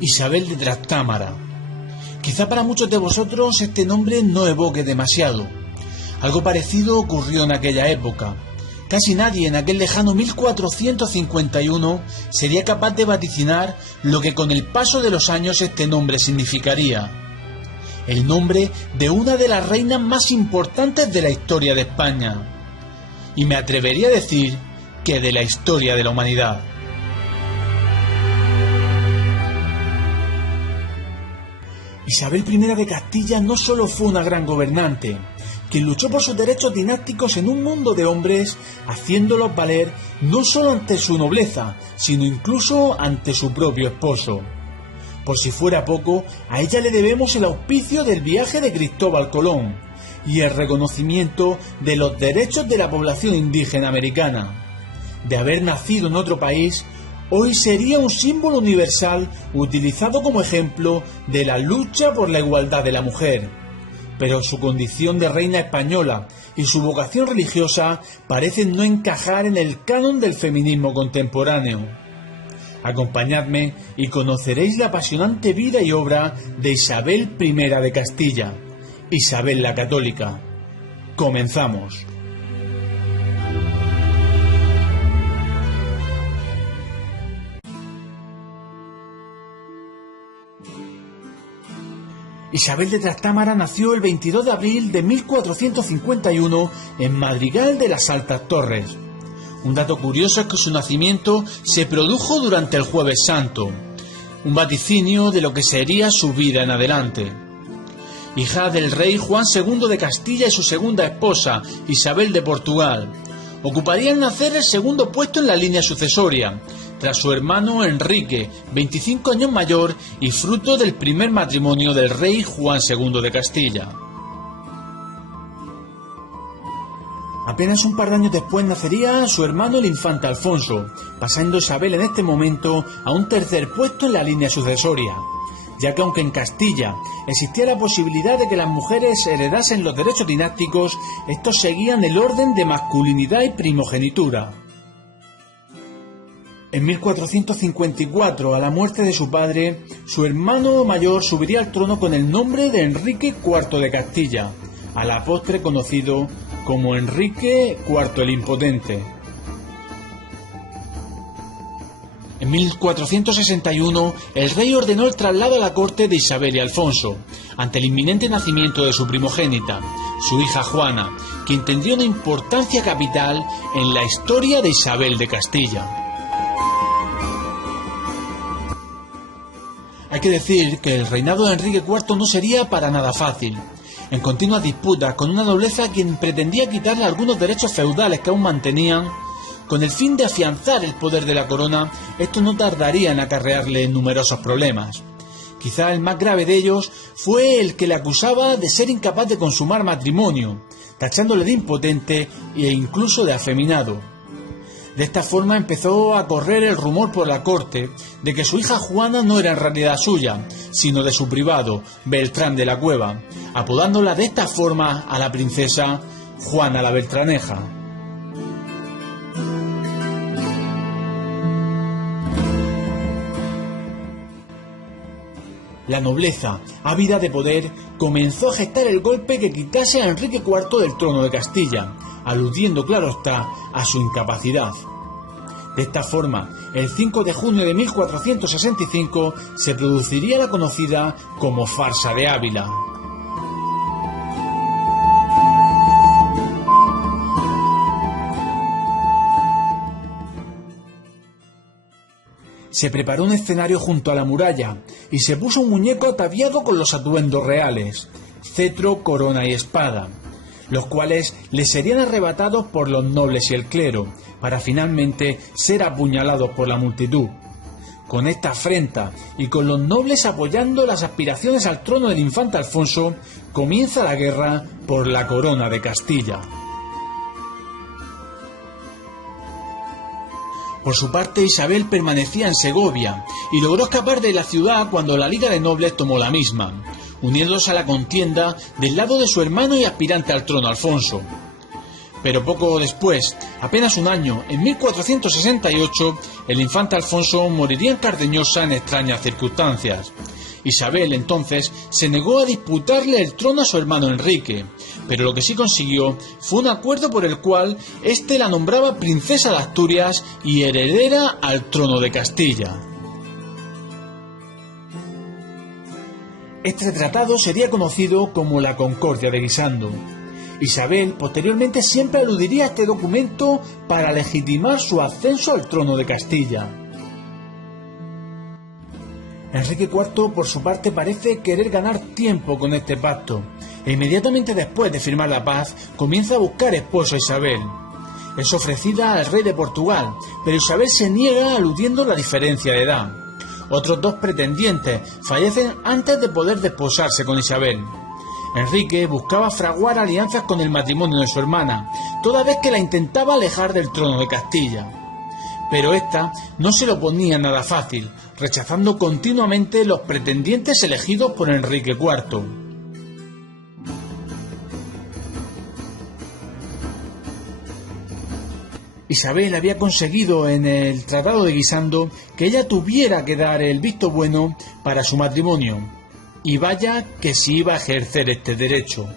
Isabel de Trastámara. Quizá para muchos de vosotros este nombre no evoque demasiado. Algo parecido ocurrió en aquella época. Casi nadie en aquel lejano 1451 sería capaz de vaticinar lo que con el paso de los años este nombre significaría. El nombre de una de las reinas más importantes de la historia de España. Y me atrevería a decir que de la historia de la humanidad. Isabel I de Castilla no solo fue una gran gobernante, quien luchó por sus derechos dinásticos en un mundo de hombres, haciéndolos valer no solo ante su nobleza, sino incluso ante su propio esposo. Por si fuera poco, a ella le debemos el auspicio del viaje de Cristóbal Colón y el reconocimiento de los derechos de la población indígena americana. De haber nacido en otro país, hoy sería un símbolo universal utilizado como ejemplo de la lucha por la igualdad de la mujer. Pero su condición de reina española y su vocación religiosa parecen no encajar en el canon del feminismo contemporáneo. Acompañadme y conoceréis la apasionante vida y obra de Isabel I de Castilla, Isabel la Católica. Comenzamos. Isabel de Trastámara nació el 22 de abril de 1451 en Madrigal de las Altas Torres. Un dato curioso es que su nacimiento se produjo durante el Jueves Santo, un vaticinio de lo que sería su vida en adelante. Hija del rey Juan II de Castilla y su segunda esposa, Isabel de Portugal, ocuparía al nacer el segundo puesto en la línea sucesoria, tras su hermano Enrique, 25 años mayor y fruto del primer matrimonio del rey Juan II de Castilla. Apenas un par de años después nacería su hermano el infante Alfonso, pasando Isabel en este momento a un tercer puesto en la línea sucesoria, ya que aunque en Castilla existía la posibilidad de que las mujeres heredasen los derechos dinásticos, estos seguían el orden de masculinidad y primogenitura. En 1454, a la muerte de su padre, su hermano mayor subiría al trono con el nombre de Enrique IV de Castilla, a la postre conocido como Enrique IV el Impotente. En 1461, el rey ordenó el traslado a la corte de Isabel y Alfonso, ante el inminente nacimiento de su primogénita, su hija Juana, quien tendría una importancia capital en la historia de Isabel de Castilla. Hay que decir que el reinado de Enrique IV no sería para nada fácil. En continuas disputas con una nobleza a quien pretendía quitarle algunos derechos feudales que aún mantenían, con el fin de afianzar el poder de la corona, esto no tardaría en acarrearle numerosos problemas. Quizá el más grave de ellos fue el que le acusaba de ser incapaz de consumar matrimonio, tachándole de impotente e incluso de afeminado. De esta forma empezó a correr el rumor por la corte de que su hija Juana no era en realidad suya, sino de su privado, Beltrán de la Cueva, apodándola de esta forma a la princesa Juana la Beltraneja. La nobleza, ávida de poder, comenzó a gestar el golpe que quitase a Enrique IV del trono de Castilla, aludiendo, claro está, a su incapacidad. De esta forma, el 5 de junio de 1465 se produciría la conocida como Farsa de Ávila. Se preparó un escenario junto a la muralla y se puso un muñeco ataviado con los atuendos reales, cetro, corona y espada, los cuales le serían arrebatados por los nobles y el clero, para finalmente ser apuñalados por la multitud. Con esta afrenta y con los nobles apoyando las aspiraciones al trono del infante Alfonso, comienza la guerra por la corona de Castilla. Por su parte, Isabel permanecía en Segovia y logró escapar de la ciudad cuando la Liga de Nobles tomó la misma, uniéndose a la contienda del lado de su hermano y aspirante al trono Alfonso. Pero poco después, apenas un año, en 1468, el infante Alfonso moriría en Cardeñosa en extrañas circunstancias. Isabel, entonces, se negó a disputarle el trono a su hermano Enrique, pero lo que sí consiguió fue un acuerdo por el cual éste la nombraba princesa de Asturias y heredera al trono de Castilla. Este tratado sería conocido como la Concordia de Guisando. Isabel posteriormente siempre aludiría a este documento para legitimar su ascenso al trono de Castilla. Enrique IV, por su parte, parece querer ganar tiempo con este pacto, e inmediatamente después de firmar la paz, comienza a buscar esposo a Isabel. Es ofrecida al rey de Portugal, pero Isabel se niega aludiendo la diferencia de edad. Otros dos pretendientes fallecen antes de poder desposarse con Isabel. Enrique buscaba fraguar alianzas con el matrimonio de su hermana, toda vez que la intentaba alejar del trono de Castilla. Pero ésta no se lo ponía nada fácil, rechazando continuamente los pretendientes elegidos por Enrique IV. Isabel había conseguido en el Tratado de Guisando que ella tuviera que dar el visto bueno para su matrimonio, y vaya que si iba a ejercer este derecho.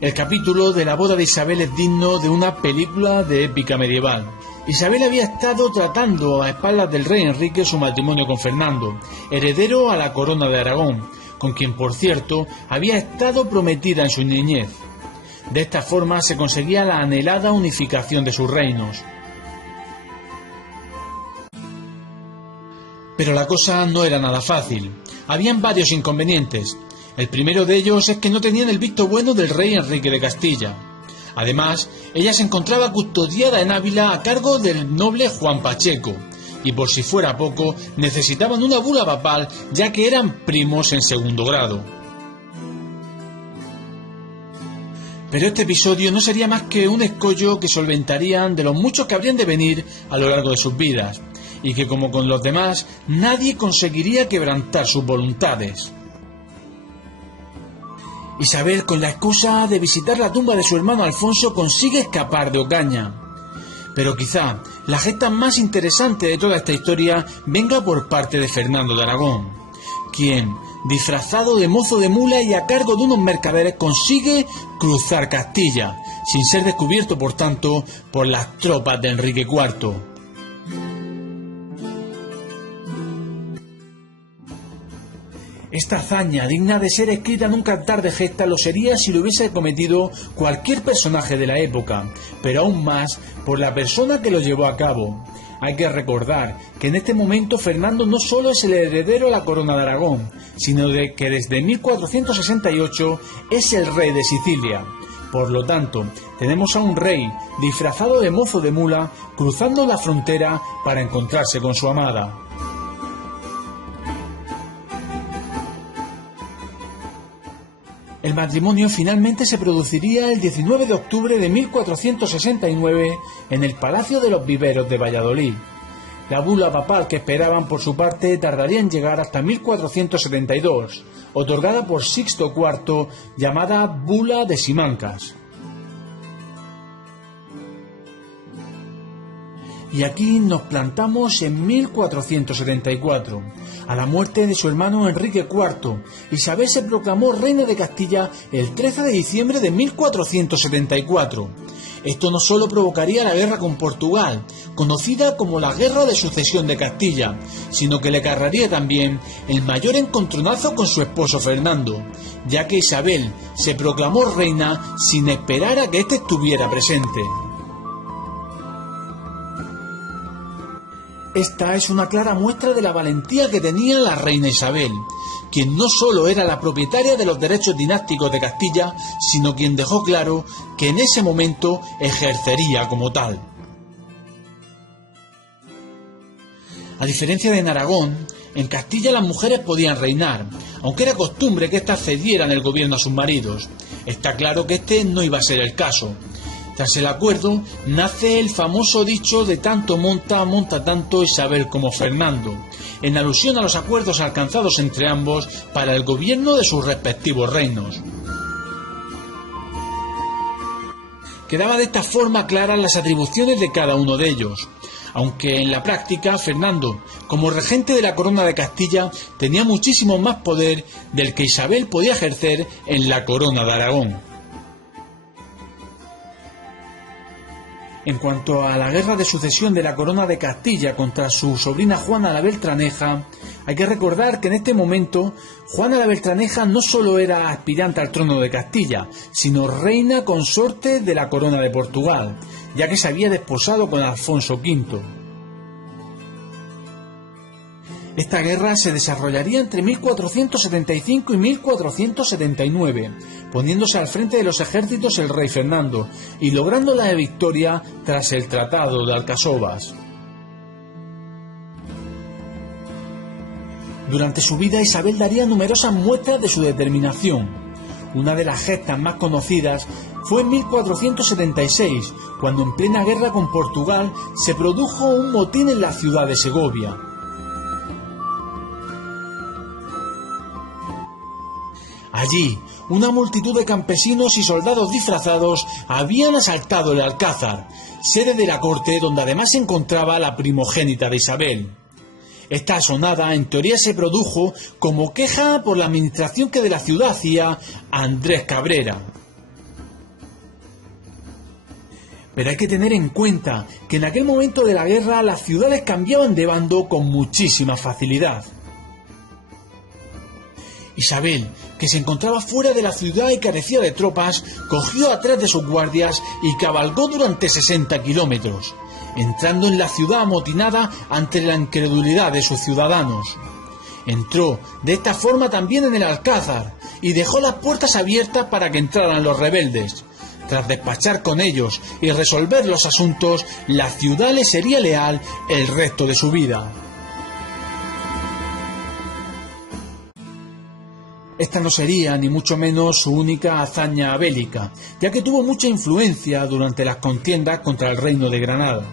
El capítulo de la boda de Isabel es digno de una película de épica medieval. Isabel había estado tratando a espaldas del rey Enrique su matrimonio con Fernando, heredero a la corona de Aragón, con quien, por cierto, había estado prometida en su niñez. De esta forma se conseguía la anhelada unificación de sus reinos. Pero la cosa no era nada fácil. Habían varios inconvenientes. El primero de ellos es que no tenían el visto bueno del rey Enrique de Castilla. Además, ella se encontraba custodiada en Ávila a cargo del noble Juan Pacheco, y por si fuera poco, necesitaban una bula papal ya que eran primos en segundo grado. Pero este episodio no sería más que un escollo que solventarían de los muchos que habrían de venir a lo largo de sus vidas, y que, como con los demás, nadie conseguiría quebrantar sus voluntades. Isabel, con la excusa de visitar la tumba de su hermano Alfonso, consigue escapar de Ocaña. Pero quizá la gesta más interesante de toda esta historia venga por parte de Fernando de Aragón, quien, disfrazado de mozo de mula y a cargo de unos mercaderes, consigue cruzar Castilla, sin ser descubierto, por tanto, por las tropas de Enrique IV. Esta hazaña, digna de ser escrita en un cantar de gesta, lo sería si lo hubiese cometido cualquier personaje de la época, pero aún más por la persona que lo llevó a cabo. Hay que recordar que en este momento Fernando no solo es el heredero a la corona de Aragón, sino que desde 1468 es el rey de Sicilia. Por lo tanto, tenemos a un rey disfrazado de mozo de mula cruzando la frontera para encontrarse con su amada. El matrimonio finalmente se produciría el 19 de octubre de 1469 en el Palacio de los Viveros de Valladolid. La bula papal que esperaban por su parte tardaría en llegar hasta 1472, otorgada por Sixto IV, llamada Bula de Simancas. Y aquí nos plantamos en 1474. A la muerte de su hermano Enrique IV, Isabel se proclamó reina de Castilla el 13 de diciembre de 1474. Esto no solo provocaría la guerra con Portugal, conocida como la Guerra de Sucesión de Castilla, sino que le cargaría también el mayor encontronazo con su esposo Fernando, ya que Isabel se proclamó reina sin esperar a que éste estuviera presente. Esta es una clara muestra de la valentía que tenía la reina Isabel, quien no solo era la propietaria de los derechos dinásticos de Castilla, sino quien dejó claro que en ese momento ejercería como tal. A diferencia de en Aragón, en Castilla las mujeres podían reinar, aunque era costumbre que éstas cedieran el gobierno a sus maridos. Está claro que este no iba a ser el caso. Tras el acuerdo, nace el famoso dicho de tanto monta, monta tanto Isabel como Fernando, en alusión a los acuerdos alcanzados entre ambos para el gobierno de sus respectivos reinos. Quedaba de esta forma claras las atribuciones de cada uno de ellos, aunque en la práctica Fernando, como regente de la corona de Castilla, tenía muchísimo más poder del que Isabel podía ejercer en la corona de Aragón. En cuanto a la guerra de sucesión de la corona de Castilla contra su sobrina Juana la Beltraneja, hay que recordar que en este momento Juana la Beltraneja no solo era aspirante al trono de Castilla, sino reina consorte de la corona de Portugal, ya que se había desposado con Alfonso V. Esta guerra se desarrollaría entre 1475 y 1479, poniéndose al frente de los ejércitos el rey Fernando y logrando la victoria tras el Tratado de Alcasovas. Durante su vida Isabel daría numerosas muestras de su determinación. Una de las gestas más conocidas fue en 1476, cuando en plena guerra con Portugal se produjo un motín en la ciudad de Segovia. Allí, una multitud de campesinos y soldados disfrazados habían asaltado el Alcázar, sede de la corte donde además se encontraba la primogénita de Isabel. Esta asonada en teoría se produjo como queja por la administración que de la ciudad hacía Andrés Cabrera. Pero hay que tener en cuenta que en aquel momento de la guerra las ciudades cambiaban de bando con muchísima facilidad. Isabel, que se encontraba fuera de la ciudad y carecía de tropas, cogió a 3 de sus guardias y cabalgó durante 60 kilómetros, entrando en la ciudad amotinada ante la incredulidad de sus ciudadanos. Entró de esta forma también en el Alcázar y dejó las puertas abiertas para que entraran los rebeldes. Tras despachar con ellos y resolver los asuntos, la ciudad le sería leal el resto de su vida. Esta no sería ni mucho menos su única hazaña bélica, ya que tuvo mucha influencia durante las contiendas contra el reino de Granada.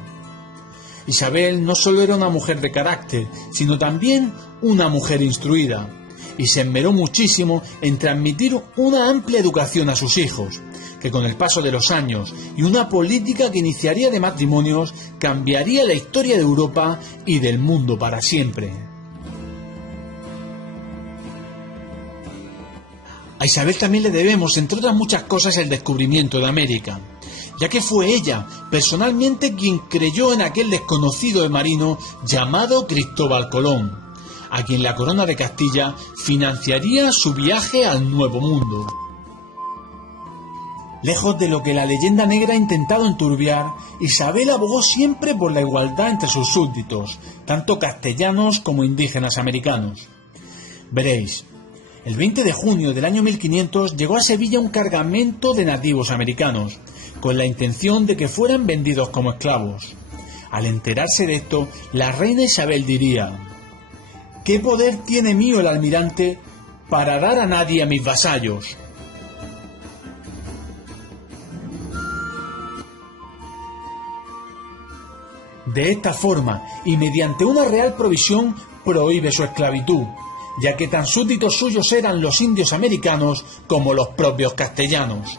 Isabel no solo era una mujer de carácter, sino también una mujer instruida, y se esmeró muchísimo en transmitir una amplia educación a sus hijos, que con el paso de los años y una política que iniciaría de matrimonios cambiaría la historia de Europa y del mundo para siempre. A Isabel también le debemos, entre otras muchas cosas, el descubrimiento de América, ya que fue ella, personalmente, quien creyó en aquel desconocido marino llamado Cristóbal Colón, a quien la corona de Castilla financiaría su viaje al Nuevo Mundo. Lejos de lo que la leyenda negra ha intentado enturbiar, Isabel abogó siempre por la igualdad entre sus súbditos, tanto castellanos como indígenas americanos. Veréis, el 20 de junio del año 1500 llegó a Sevilla un cargamento de nativos americanos, con la intención de que fueran vendidos como esclavos. Al enterarse de esto, la reina Isabel diría: ¿qué poder tiene mío el almirante para dar a nadie a mis vasallos? De esta forma, y mediante una real provisión, prohíbe su esclavitud, ya que tan súbditos suyos eran los indios americanos como los propios castellanos.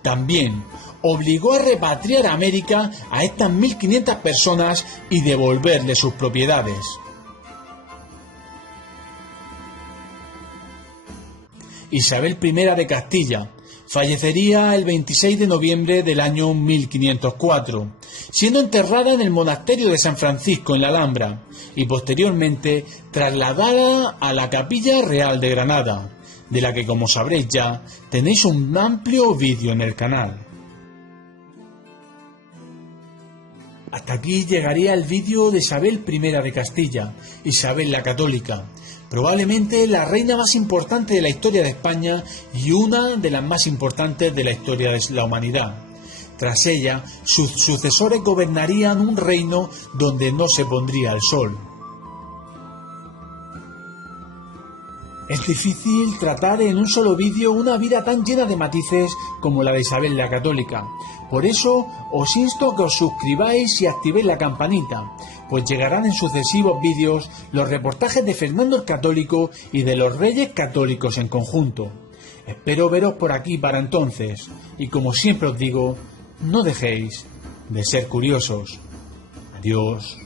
También obligó a repatriar a América a estas 1500 personas y devolverles sus propiedades. Isabel I de Castilla fallecería el 26 de noviembre del año 1504, siendo enterrada en el monasterio de San Francisco en la Alhambra y posteriormente trasladada a la Capilla Real de Granada, de la que, como sabréis ya, tenéis un amplio vídeo en el canal. Hasta aquí llegaría el vídeo de Isabel I de Castilla, Isabel la Católica, probablemente la reina más importante de la historia de España y una de las más importantes de la historia de la humanidad. Tras ella, sus sucesores gobernarían un reino donde no se pondría el sol. Es difícil tratar en un solo vídeo una vida tan llena de matices como la de Isabel la Católica. Por eso os insto a que os suscribáis y activéis la campanita, pues llegarán en sucesivos vídeos los reportajes de Fernando el Católico y de los Reyes Católicos en conjunto. Espero veros por aquí para entonces, y como siempre os digo, no dejéis de ser curiosos. Adiós.